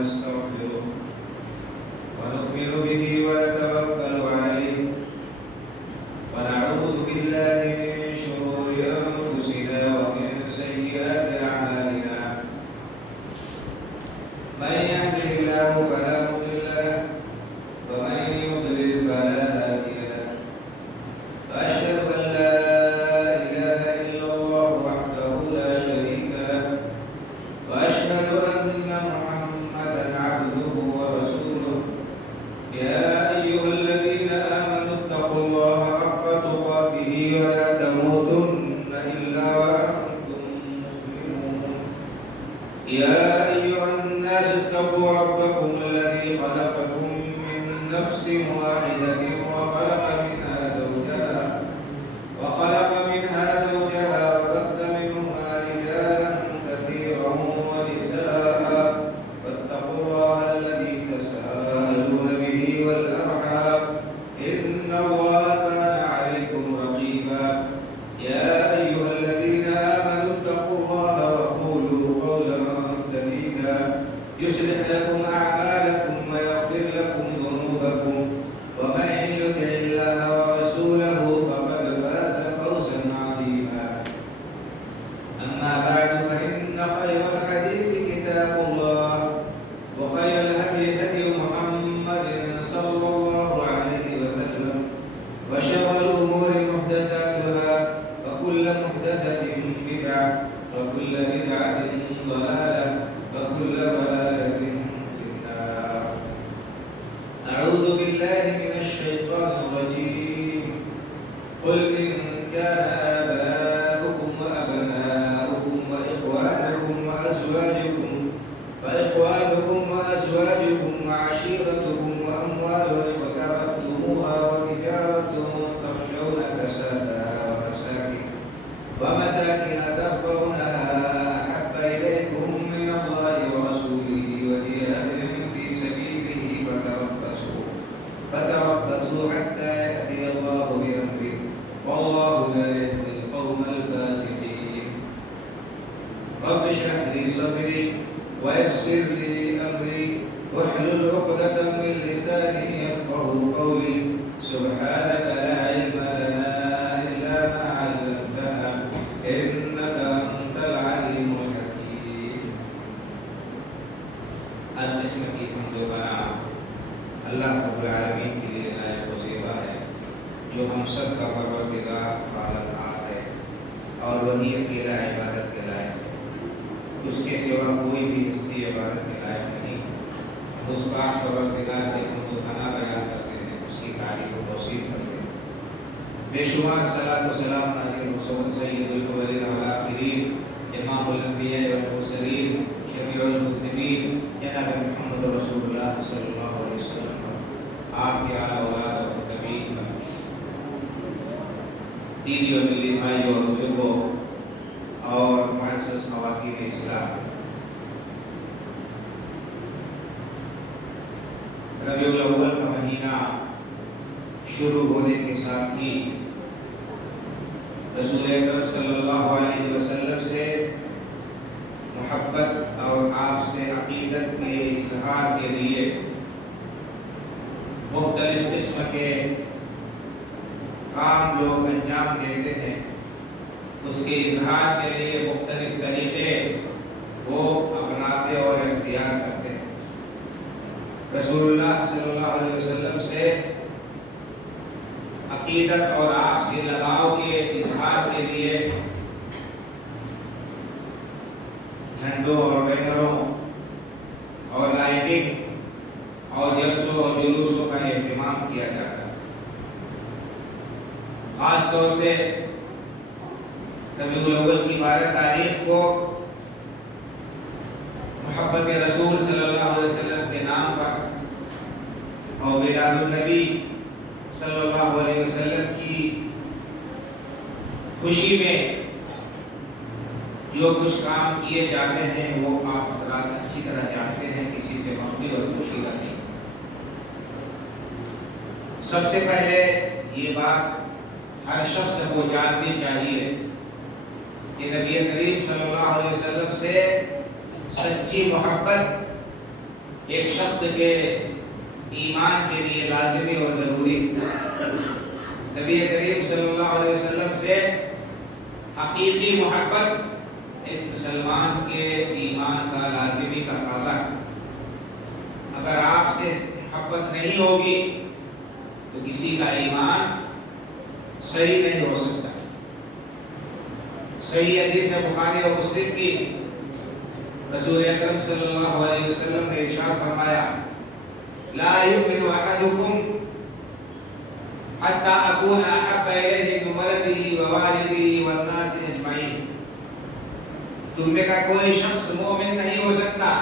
ونستغفره ونؤمن به ونتوكل عليه ونعوذ بالله من شرور أنفسنا ومن سيئات أعمالنا من يهده الله فلا مضل له ومن يضلل فلا هادي له وأشهد أن لا إله إلا الله وحده لا شريك له وأشهد أن محمدا عبده ورسوله يا أيها الذين آمنوا اتقوا الله حق تقاته ولا تموتن إلا وأنتم مسلمون يا أيها الناس اتقوا ربكم الذي خلقكم من نفس واحدة وخلق منها زوجها وبث منهما رجالا كثيرا ونساء واتقوا الله الذي تساءلون به والأرحام إن الله كان عليكم رقيبا يا أيها الذين آمنوا اتقوا الله وقولوا قولا سديدا يصلح لكم أعمالكم ويغفر لكم ذنوبكم ومن يطع الله ورسوله فقد فاز فوزا عظيما أما بعد فإن خير الحديث كتاب الله وخير الهدي هدي محمد صلى الله عليه وسلم وشر الأمور محدثاتها وكل محدثة بدعة وكل بدعة ضلالة وكل ضلالة في النار أعوذ بالله من الشيطان الرجيم قل إن كان آباؤكم وأبناؤكم وإخوانكم وأزواجكم وعشيرتكم وأموال اقترفتموها وتجارة تخشون كسادها ومساكن ترضونها أحب إليكم من الله ورسوله وجهاد في سبيله فتربصوا حتى يأتي الله بأمره والله لا يهدي القوم الفاسقين رب اشرح لي صدري ويسر لي أمري واحلل عقدة من لساني يفقهوا قولي سبحانك لا علم لنا إلا ما علمتنا إنك أنت العليم الحكيم القسم کی حمد و ثنا اللہ رب العالمین کے لیے لائق و زیبا ہے جو ہم سب کا پروردگار پالنہار ہے اور وہی اکیلا عبادت کے لائق ہے اس کے سوا کوئی بھی ہستی عبادت کے لائق نہیں ہم اس پاک پروردگار کے حمد و ثنا بیان کرتے ہیں اس کی تعریف و توصیف کرتے ہیں بے شمار صلاۃ و سلام نازل مصطفی سید الاولین والآخرین امام الانبیاء والمرسلین شفیع المذنبین جناب محمد رسول اللہ صلی اللہ علیہ وسلم آپ کے اعلیٰ اولاد اور متبعین دینی و ملی بھائیوں اور بزرگوں اور معزز خواتین اسلام ربیع الاول کا مہینہ شروع ہونے کے ساتھ ہی رسول اکرم صلی اللہ علیہ وسلم سے محبت اور آپ سے عقیدت کے اظہار کے لیے مختلف قسم کے کام لوگ انجام دیتے ہیں اس کے اظہار کے لیے مختلف طریقے وہ اپناتے اور اختیار کرتے ہیں رسول اللہ صلی اللہ علیہ وسلم سے عقیدت اور آپ سے لگاؤ کے اظہار کے لیے جھنڈوں اور بینروں اور لائٹنگ اور جلسوں اور جلوسوں کا اہتمام کیا جاتا ہے خاص طور سے ربیع الاول کی 12 تاریخ کو محبت رسول صلی اللہ علیہ وسلم کے نام پر اور میلاد النبی صلی اللہ علیہ وسلم کی خوشی میں جو کچھ کام کیے جاتے ہیں وہ آپ حضرات اچھی طرح جانتے ہیں کسی سے مخفی اور پوشیدہ نہیں سب سے پہلے یہ بات ہر شخص کو جاننی چاہیے کہ نبی کریم صلی اللہ علیہ وسلم سے سچی محبت ایک شخص کے ایمان کے لیے لازمی اور ضروری نبی کریم صلی اللہ علیہ وسلم سے حقیقی محبت ایک مسلمان کے ایمان کا لازمی تقاضا ہے۔ اگر آپ سے محبت نہیں ہوگی تو کسی کا ایمان صحیح نہیں ہو سکتا۔ صحیح حدیث بخاری اور مسلم کی، رسول اکرم صلی اللہ علیہ وسلم نے ارشاد فرمایا لا یؤمن احدکم حتی اکون احب الیہ من ولدہ ووالدہ والناس اجمعین۔ تم میں کا کوئی شخص مومن نہیں ہو سکتا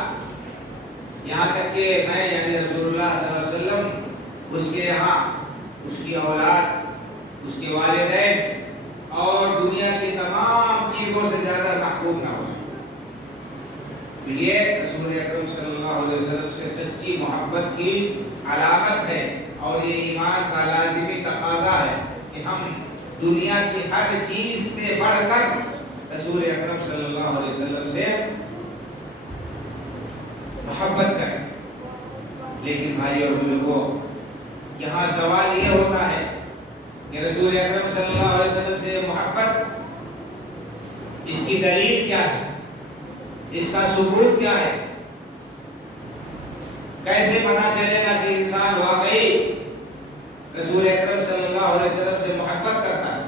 یہاں تک کہ میں یعنی رسول اللہ صلی اللہ علیہ وسلم اس کے یہاں اس کی اولاد، اس کے والدین اور دنیا کی تمام چیزوں سے زیادہ محبوب نہ ہو۔ یہ رسول اکرم صلی اللہ علیہ وسلم سے سچی محبت کی علامت ہے، اور یہ ایمان کا لازمی تقاضا ہے کہ ہم دنیا کی ہر چیز سے بڑھ کر رسول اکرم صلی اللہ علیہ وسلم سے محبت کریں۔ لیکن بھائی اور بزرگوں، یہاں سوال یہ ہوتا ہے کہ رسول اکرم صلی اللہ علیہ وسلم سے محبت، اس کی دلیل کیا ہے، اس کا ثبوت کیا ہے؟ کیسے پتہ چلے گا کہ انسان واقعی رسول اکرم صلی اللہ علیہ وسلم سے محبت کرتا ہے؟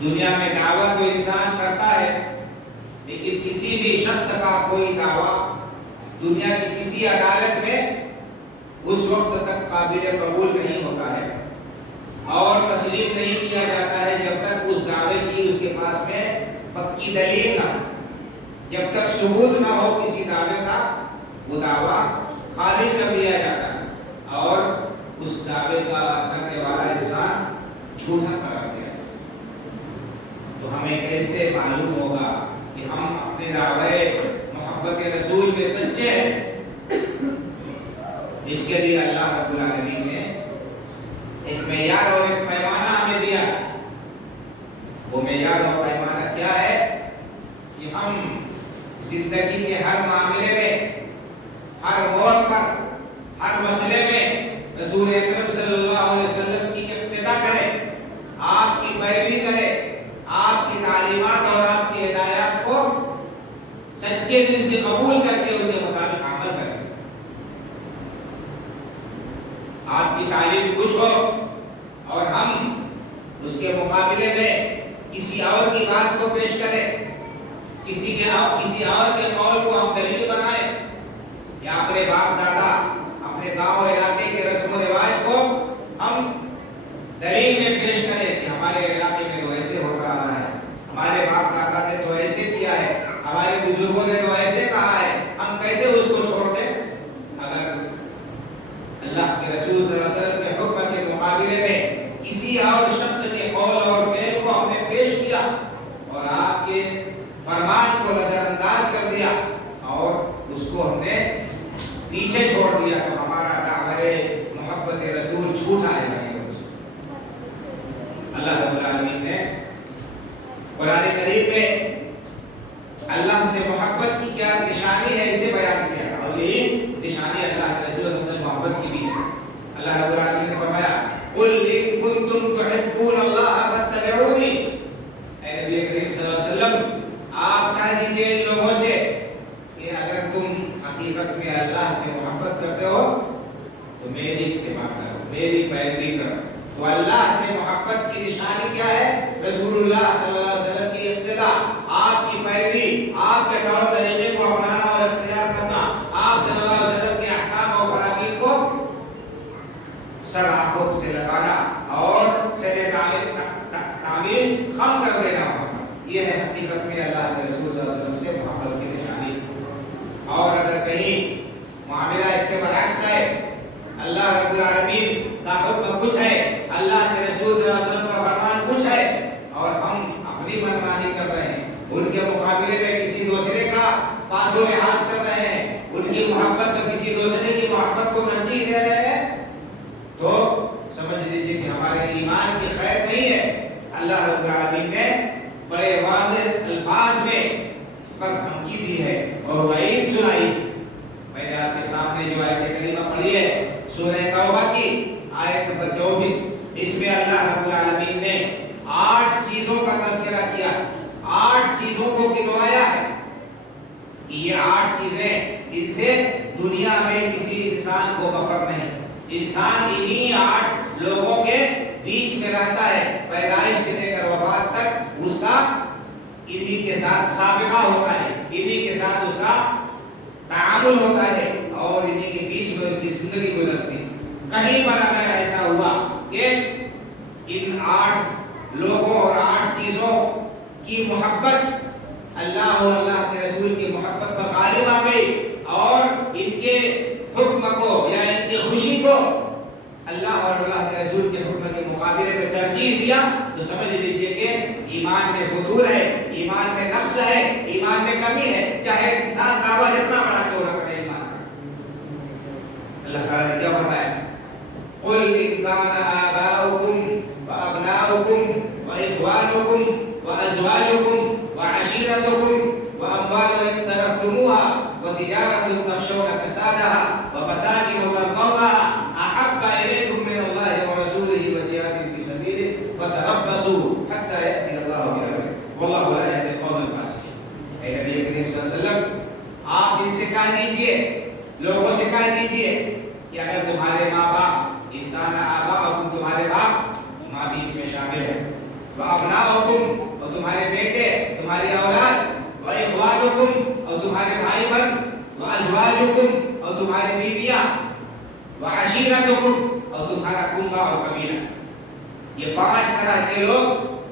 دنیا میں دعویٰ تو انسان کرتا ہے، لیکن کسی بھی شخص کا کوئی دعویٰ دنیا کی کسی عدالت میں اس وقت تک قابل قبول نہیں ہوتا ہے اور تسلیم نہیں کیا جاتا ہے جب تک اس دعوے کی اس کے پاس میں پکی دلیل نہ ہو، جب تک ثبوت نہ ہو کسی دعوے کا، وہ دعویٰ خارج کر دیا جاتا ہے اور اس دعوے کا کرنے والا انسان جھوٹا قرار دیا۔ تو ہمیں کیسے معلوم ہوگا کہ ہم اپنے دعوے محبت رسول میں سچے ہیں؟ اس کے لیے اللہ رب العالمین نے ایک معیار اور ایک پیمانہ ہمیں دیا۔ وہ معیار اور پیمانہ کیا ہے کہ ہم زندگی کے ہر معاملے میں، ہر موڑ پر، ہر مسئلے میں رسول اکرم صلی اللہ علیہ وسلم کی اقتداء کریں، آپ کی پیروی کریں، آپ کی تعلیمات اور آپ کی ہدایات کو سچے دل سے قبول کر کے ان کے مطابق عمل کریں۔ آپ کی تعلیم کچھ ہو اور ہم اس کے مقابلے میں کسی اور کی بات کو پیش کریں، کسی اور کے قول کو ہم دلیل بنائیں، یا اپنے باپ دادا، اپنے گاؤں علاقے کے رسم و رواج کو ہم دلیل میں پیش کریں کہ ہمارے علاقے میں تو ایسے ہوتا آ رہا ہے، ہمارے باپ دادا نے تو ایسے کیا ہے، ہمارے بزرگوں نے تو ایسے کہا ہے، ہم کیسے اس کو چھوڑ دیں؟ اگر اللہ کے رسول صلی اللہ علیہ وسلم کے حکم کے مقابلے میں کسی اور شخص کے قول اور فعل کو ہم نے پیش کیا اور آپ کے فرمان کو نظر انداز کر دیا اور اس کو ہم نے پیچھے چھوڑ دیا، تو ہمارا دعوی محبت رسول جھوٹا ہے۔ اللہ رب العالمین نے قرآن کریم میں اللہ سے محبت کی کیا نشانی ہے اسے بیان کیا، اور یہی نشانی اللہ کے رسول سے محبت کی بھی ہے۔ اللہ رب العالمین نے فرمایا قل ان کنتم تحبون اللہ فاتبعونی، اے نبی کریم صلی اللہ علیہ وسلم آپ کہہ دیجئے ان لوگوں سے کہ اگر تم حقیقت میں اللہ سے محبت کرتے ہو تو میری اتباع کرو، میری پیروی کرو۔ تو اللہ سے محبت کی نشانی کیا ہے؟ رسول اللہ صلی اللہ علیہ وسلم کی اقتداء، آپ کی پیروی، آپ کے طور طریقے کو اپنانا اور اختیار کرنا، آپ صلی اللہ علیہ وسلم کے احکام اور فراغیر کو سر آنکھوں سے لگانا اور سر تعمیر خم کر دینا ہوگا۔ یہ ہے حقیقت میں اللہ کے رسول صلی اللہ علیہ وسلم سے محبت کی نشانی۔ اور اگر کہیں معاملہ اس کے برعکس ہے، اللہ رب العالمین کا حکم کچھ ہے، اللہ کے رسول صلی اللہ علیہ وسلم کا فرمان کچھ ہے، اور ہم اپنی منمانی کر رہے ہیں، ان کے مقابلے میں کسی دوسرے کا پاس و لحاظ کر رہے ہیں، ان کی محبت میں کسی دوسرے کی محبت کو ترجیح دے رہے ہیں، تو سمجھ لیجیے کہ ہمارے ایمان کی خیر نہیں ہے۔ اللہ رب العالمین نے بڑے واضح الفاظ میں اس پر دھمکی دی ہے اور وعید سنائی 8 چیزیں، ان سے دنیا میں کسی انسان کو مفر نہیں. انسان انہی 8 لوگوں کے بیچ میں رہتا ہے، پیدائش سے لے کر وفات تک اس کا انہی کے ساتھ سابقہ ہوتا ہے، انہی کے ساتھ اس کا تعامل ہوتا ہے اور انہی کے بیچ میں اس کی زندگی گزرتی ہے. کہیں پر اگر ایسا ہوا کہ ان 8 لوگوں اور 8 چیزوں کی محبت اللہ اور اللہ کے رسول کی محبت پر غالب آ گئی اور ان کے حکم کو یا ان کی خوشی کو اللہ اور اللہ کے رسول کے حکم کے مقابلے میں ترجیح دیا، تو سمجھ لیجئے کہ ایمان میں فتور ہے، ایمان میں نقص ہے، ایمان میں کمی ہے، چاہے انسان دعویٰ جتنا بڑا کیوں نہ کرے ایمان میں. اللہ تعالیٰ نے کیا فرمایا؟ قل ان كان آباؤكم وأبناؤكم وإخوانكم وأزواجكم وعشيرتكم وأموال اقترفتموها وتجارة تخشون كسادها ومساكن ترضونها أحب إليكم من الله ورسوله وجهاد في سبيله فتربصوا حتى يأتي الله بأمره والله لا يهدي القوم الفاسقين. اے نبی کریم صلی اللہ علیہ وسلم، آپ ان سے کہہ دیجئے، لوگوں سے کہہ دیجئے کہ اگر تمہارے ماں باپ، ان کان آباؤکم تمہارے باپ، ماں بھی اس میں شامل ہے، وابناؤکم اور تمہارے بیٹے، تمہاری اولاد، واخوانکم اور تمہارے بھائی بہن، وازواجکم اور تمہاری بیویاں، وعشیرتکم اور تمہارا کنبہ اور قبیلہ. یہ 5 طرح کے لوگ،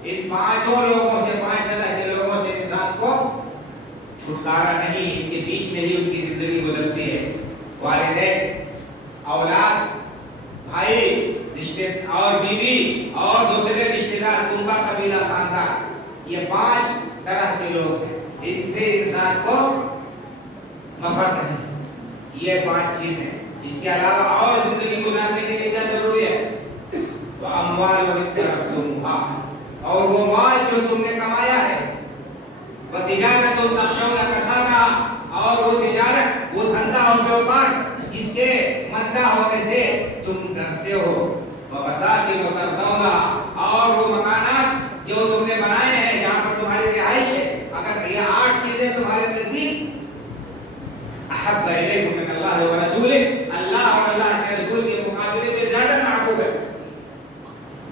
ان 5 لوگوں سے، 5 طرح کے لوگوں سے انسان کو چھٹکارا نہیں، ان کے بیچ میں ہی ان کی زندگی گزرتی ہے. والدین، اولاد، بھائی، رشتے اور بیوی اور دوسرے رشتے دار، کنبہ، قبیلہ، خاندان، یہ 5 طرح کے لوگ ہیں. ان سے انسان کو مفر نہیں. یہ 5 چیزیں. اس کے علاوہ اور زندگی گزارنے کے لیے کیا ضروری ہے؟ وَأَمْوَالٌ اقْتَرَفْتُمُوهَا، اور وہ مال جو تم نے کمایا ہے، وَتِجَارَةٌ تَخْشَوْنَ كَسَادَهَا، اور وہ تجارت، وہ دھندا اور بیوپار جس کے مندہ ہونے سے تم ڈرتے ہو، وَمَسَاكِنُ تَرْضَوْنَهَا، اور وہ مکانات جو تم نے بنائے ہیں جہاں پر تمہاری رہائش ہے. اگر یہ 8 چیزیں تمہارے نزدیک احب الیکم من اللہ ورسولہ، اللہ اور اللہ کے رسول کے مقابلے میں زیادہ محبوب ہے،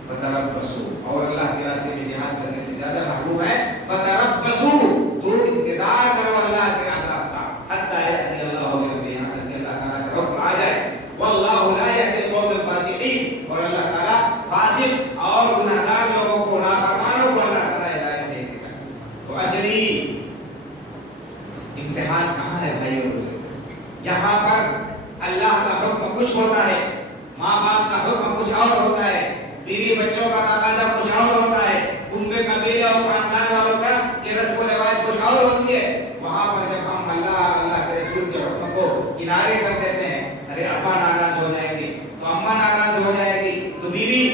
فتربصوا، اور اللہ کے راستے میں جہاد کرنے سے زیادہ محبوب ہے، فتربصوا، تو انتظار کرو اللہ کے عذاب کا، حتی یأتی اللہ بأمرہ، یہاں تک کہ اللہ تعالیٰ کا حکم آ جائے. واللہ لا یہدی القوم الفاسقین، اور اللہ تعالیٰ فاسق اور گناہگار لوگوں کو، نافرمانوں کو اللہ تعالیٰ ہدایت نہیں دیتا. تو اصلی امتحان کہاں ہے بھائیو؟ جہاں پر اللہ کا حکم کچھ ہوتا ہے، ماں باپ کا حکم کچھ اور ہوتا ہے، بیوی بچوں کا تقاضا کچھ اور ہوتا ہے، کنبے قبیلے اور خاندان والوں کا کہ رسم و رواج کچھ اور ہوتی ہے. وہاں پر جب ہم اللہ کے رسول کے حکم کو کنارے کر دیتے ہیں، ارے ابا ناراض ہو جائیں گے تو اماں ناراض ہو جائے گی تو بیوی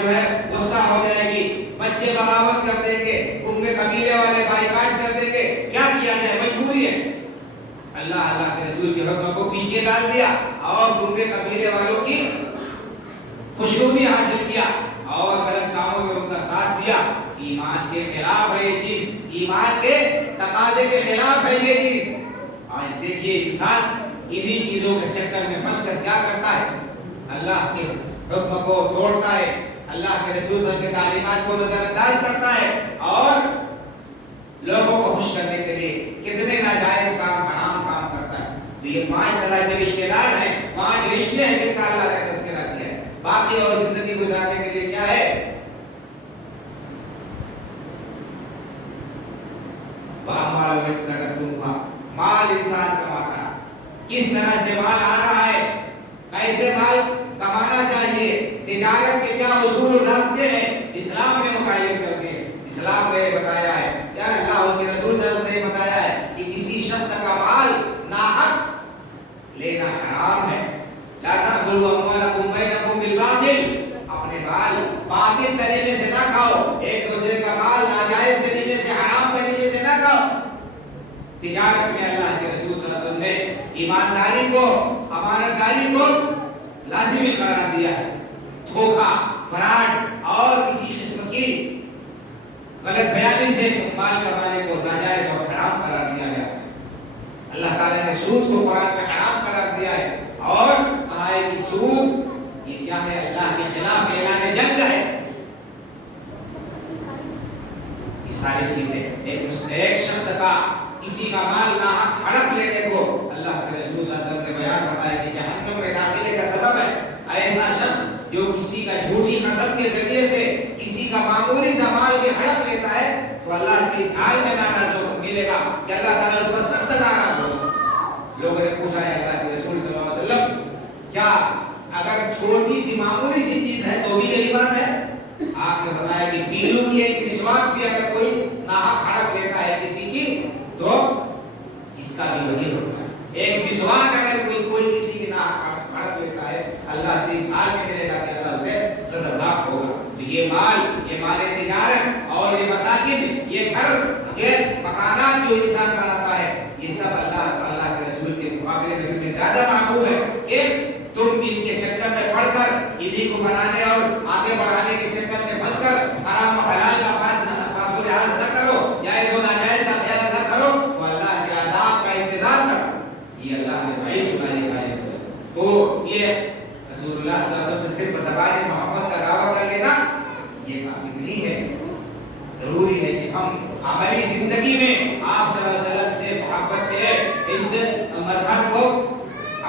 جو ہے غصہ ہو جائے گی، بچے بغاوت کر دیں گے، کنبے قبیلے والے بائیکاٹ کر دیں گے، کیا کیا جائے؟ مجبوری ہے. اللہ کے رسول کے حکم کو پیچھے ڈال دیا اور کنبے قبیلے والوں کی خوشنودی حاصل کیا اور غلط کاموں میں ان کا ساتھ دیا. ایمان کے خلاف ہے یہ چیز، ایمان کے تقاضے کے خلاف ہے یہ چیز. آج دیکھیے انسان انہی چیزوں کے چکر میں پھنس کر کیا کرتا ہے؟ اللہ کے حکم کو توڑتا ہے، اللہ کے رسول صلی اللہ علیہ وسلم کے تعلیمات کو نظر انداز کرتا ہے اور لوگوں کو خوش کرنے کے لیے کتنے ناجائز کام، حرام کام کرتا ہے. تو یہ 5 طرح کے رشتے دار ہیں، 5 رشتے ہیں جن کا اللہ نے تذکرہ کیا ہے. باقی اور زندگی گزارنے کے لیے کیا ہے؟ وَأَمْوَالٌ اقْتَرَفْتُمُوهَا، مال انسان کماتا ہے. کس طرح سے مال آ رہا ہے، کیسے مال کمانا چاہیے، تجارت کے کیا اصول و ضابطے ہیں، اسلام نے متعین کر دیے. اسلام نے بتایا ہے، یا اللہ اس کے رسول صلی اللہ علیہ وسلم نے بتایا ہے کہ کسی شخص کا مال ناحق لینا حرام ہے. لا تأكلوا أموالكم بينكم بالباطل، اپنے مال باطل طریقے سے نہ کھاؤ، ایک دوسرے کا مال ناجائز طریقے سے، حرام طریقے سے نہ کھاؤ. تجارت میں اللہ کے رسول صلی اللہ علیہ وسلم نے ایمانداری کو، امانت داری کو لازمی قرار دیا ہے. دھوکہ، فراڈ اور کسی قسم کی غلط بیانی سے مال کمانے کو ناجائز اور حرام قرار دیا جاتا ہے. اللہ تعالیٰ نے سود کو قرآن میں حرام قرار دیا ہے اور کہا ہے کہ سود یہ کیا ہے؟ اللہ کے خلاف اعلان جنگ ہے۔ یہ ساری چیزیں ایک شخص کا کسی کا مال ناحق ہڑپ لینے کو اللہ کے رسول صلی اللہ علیہ وسلم نے بیان فرمایا کہ جہنم میں داخلے کا سبب ہے۔ ایسا شخص جو کسی کا جھوٹی قسم کے ذریعے سے کسی کا معمولی سا مال بھی ہڑپ لیتا ہے تو اللہ سے اس حال میں ناراض ہو ملے گا کہ اللہ تعالیٰ اس پر سخت ناراض ہو۔ لوگوں نے پوچھا ہے اللہ کے رسول صلی اللہ علیہ وسلم کیا اگر چھوٹی سی معمولی سی چیز ہے تو بھی یہی بات ہے؟ آپ نے فرمایا کہ فیلوں کی ایک مسواک بھی اگر کوئی ناحق ہڑپ لیتا ہے کسی کی تو اس کا بھی وہی ہوتا ہے۔ ایک مسواک اگر کوئی کسی کی ناحق ہڑپ لیتا ہے اللہ سے اس حال میں ملے گا کہ اللہ اسے غضبناک ہوگا۔ تو یہ مال تجارت اور یہ مساکن، یہ گھر جیل مکانات جو انسان بناتا ہے، یہ سب اللہ کے رسول کے مقابلے میں تمہیں زیادہ محبوب ہے کہ تم ان کے چکر میں پڑ کر انہی کو بنانے اور آگے بڑھانے کے چکر میں پھنس کر حرام و حلال کا پاس و لحاظ نہ کرو، جائز و ناجائز کا خیال نہ کرو تو اللہ کے عذاب کا انتظار کرو۔ یہ اللہ نے بھائی سنائی ہے تو یہ رسول اللہ صلی اللہ علیہ وسلم سے صرف زبان محبت کا دعویٰ کر لینا یہ کافی نہیں ہے۔ ضروری ہے کہ ہم عملی زندگی میں آپ صلی اللہ علیہ وسلم سے محبت کے اس مذہب کو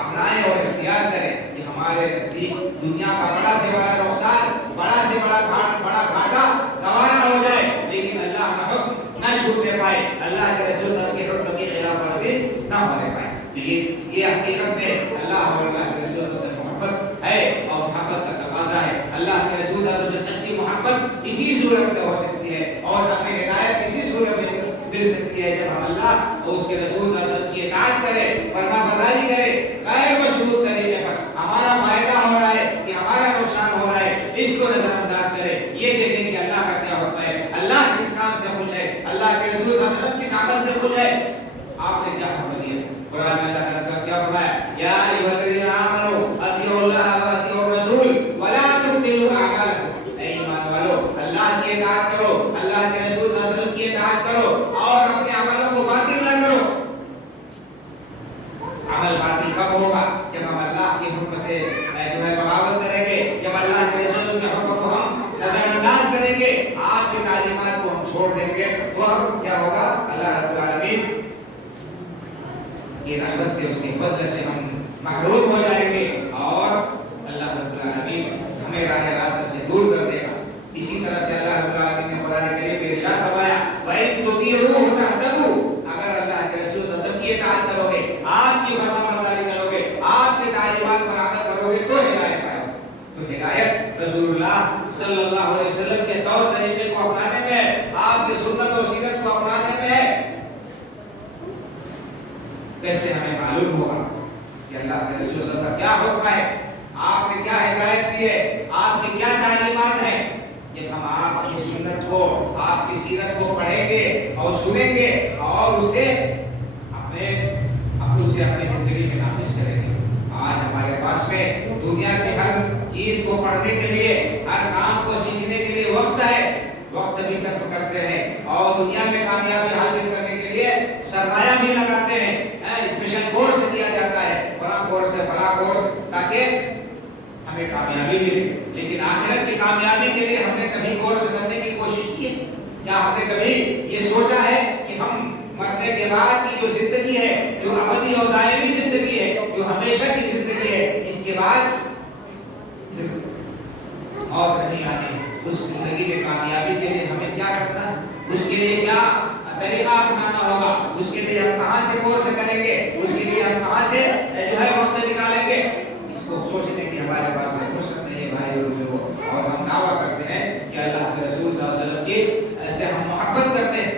اپنائیں اور اختیار کریں کہ ہمارے نزدیک دنیا کا بڑا سے بڑا نقصان، بڑا سے بڑا گھاٹا گوارا ہو جائے لیکن اللہ کا حکم نہ چھوٹنے پائے، اللہ کے رسول صلی اللہ علیہ وسلم کے حکم کی خلاف ورزی نہ ہونے پائے۔ تو یہ حقیقت میں اللہ اور اللہ کے رسول صلی اللہ علیہ وسلم محبت ہے اور محبت کا تقاضا ہے۔ اللہ کے رسول صلی اللہ علیہ وسلم سے سچی محبت اسی صورت میں ہو سکتی ہے اور ہمیں ہدایت اسی صورت میں مل سکتی ہے جب ہم اللہ اور اس کے رسول صلی اللہ علیہ وسلم کی اطاعت کریں، فرما برداری کریں، غیر مشروط طریقے پر ہمارا فائدہ ہو رہا ہے کہ ہمارا نقصان ہو رہا ہے اس کو نظر انداز کریں، یہ دیکھیں کہ اللہ کا کیا ہوتا ہے، اللہ کس کام سے خوش ہے، اللہ کے رسول صلی اللہ علیہ وسلم کس عمل سے خوش ہے، آپ نے کیا حکم دیا۔ قرآن میں اللہ تعالیٰ نے کیا فرمایا؟ یا ایھا الذین آمنوا اطیعوا اللہ و اطیعوا الرسول ولا تبطلوا اعمالکم۔ اے ایمان والو اللہ کی اطاعت کرو، اللہ کے رسول صلی اللہ علیہ وسلم کی اطاعت کرو اور اپنے عملوں کو باطل نہ کرو۔ عمل باطل کب ہوگا؟ جب ہم اللہ کے حکم سے جو ہے بغاوت کریں گے، جب اللہ کے رسول کے حکم کو ہم نظر انداز کریں گے، آپ کی تعلیمات کو ہم چھوڑ دیں گے تو ہم کیا ہوگا؟ اللہ رب العالمین کی رحمت سے، اس کے فضل سے ہم محروم ہو جائیں گے اور اللہ رب العالمین ہمیں راہ راست سے دور کر دے گا۔ اسی طرح سے اللہ رب العالمین نے قرآن کریم میں ارشاد فرمایا وَإِن تُطِيعُوهُ تَهْتَدُوا، اگر اللہ کے رسول صلی اللہ علیہ وسلم کی اطاعت کرو گے، آپ کی فرمانبرداری کرو گے، آپ کے تعلیمات پر عمل کرو گے تو ہدایت پاؤ گے۔ تو ہدایت رسول اللہ صلی اللہ علیہ وسلم کے طور طریقے کو اپنانے میں ہے، آپ کی سنت و سیرت کو اپنانے میں ہے۔ کیسے ہمیں معلوم ہوگا کہ اللہ کے رسول صلی اللہ علیہ وسلم کا کیا حکم ہے، آپ نے کیا ہدایت دی ہے، آپ کی کیا تعلیمات ہیں؟ جب ہم آپ کی سنت کو، آپ کی سیرت کو پڑھیں گے اور سنیں گے اور اسے اپنی زندگی میں نافذ کریں گے۔ آج ہمارے پاس میں دنیا کی ہر چیز کو پڑھنے کے لیے، ہر کام کو سیکھنے کے لیے وقت ہے، وقت بھی صرف کرتے ہیں اور دنیا میں کامیابی حاصل کرنے کے لیے سرمایہ بھی لگاتے ہیں، اسپیشل کورس کیا جاتا ہے، فلاں کورس ہے، فلاں کورس، تاکہ ہمیں کامیابی ملے۔ لیکن آخرت کی کامیابی کے لیے ہم نے کبھی کورس کرنے کی کوشش کی ہے؟ کیا ہم نے کبھی یہ سوچا ہے کہ ہم مرنے کے بعد کی جو زندگی ہے، جو ابدی اور دائمی زندگی ہے، جو ہمیشہ کی زندگی ہے، اس کے بعد اور نہیں آنے، اس زندگی میں کامیابی کے لیے ہمیں کیا کرنا ہے، اس کے لیے کیا طریقہ اپنانا ہوگا، اس کے لیے ہم کہاں سے کورس کریں گے، اس کے لیے ہم کہاں سے جو ہے وقت نکالیں گے، اس کو سوچنے کی ہمارے پاس میں فرصت نہیں ہے بھائی اور بزرگوں۔ اور ہم دعویٰ کرتے ہیں کہ اللہ کے رسول صلی اللہ علیہ وسلم کی سے ہم محبت کرتے ہیں،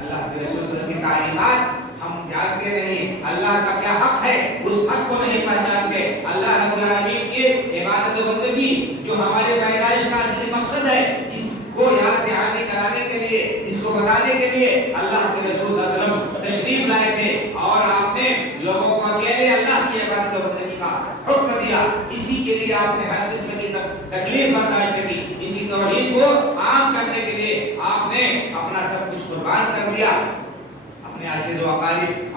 اللہ کے رسول صلی اللہ علیہ وسلم کی تعلیمات ہم جانتے نہیں، اللہ کا کیا حق ہے اس حق کو نہیں پہچانتے، اللہ رب العالمین کی عبادت و بندگی جو ہمارے پیدائش کا اصلی مقصد ہے، اس کو یاد دہانی کرانے کے لیے، اس کو بتانے کے لیے اللہ کے رسول صلی اللہ علیہ وسلم تشریف لائے تھے اور آپ نے لوگوں کو اکیلے اللہ کی عبادت و بندگی کا حکم دیا۔ اسی کے لیے آپ نے ہر قسم کی تکلیف برداشت کی، اسی توحید کو عام کرنے کے لیے آپ نے اپنا سب کچھ قربان کر دیا، اپنے عزیز و اقارب،